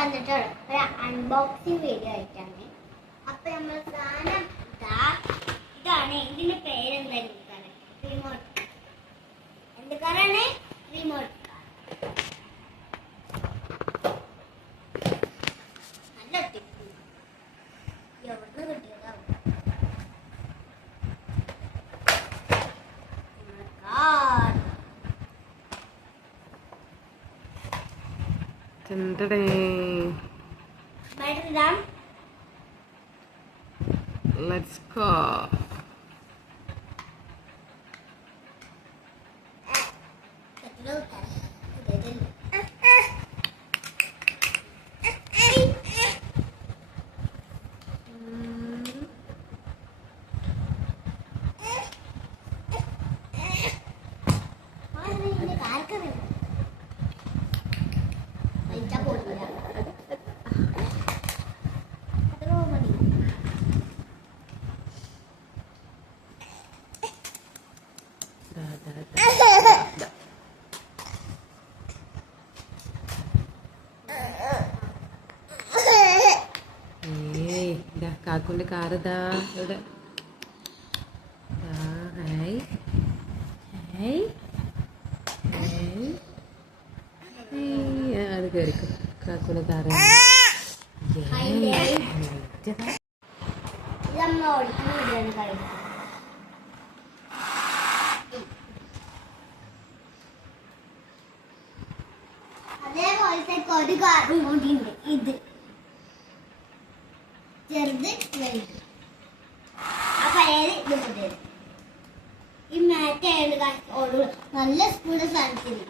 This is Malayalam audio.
വന്നിട്ടുള്ള ഒരു അൺബോക്സിങ് വീഡിയോ ആയിട്ടാണ്. അപ്പൊ നമ്മൾ സാധനം ഇതാണ്. ഇതിന്റെ പേരെന്തായാലും റിമോട്ട്. എന്ത് കാറാണ്? Remote car. നല്ല ടിപ്പ്. എവിടുന്ന് കിട്ടിയതാവും? കാർ. Let's go. കാക്കുന്റെ കാർ ഇതാ ഇവിടെ. അത് കയറിക്കും കാക്കുന്റെ കാറ്. അതേപോലത്തെ ഒരു കാറും കൂടിയുണ്ട്. ഇത് ചെറുത് വലുത്. ആ പഴയത് ഇത് പുതിയത്. ഈ മാറ്റ് ആയത് നല്ല സ്പീഡ് സാധിച്ചില്ല.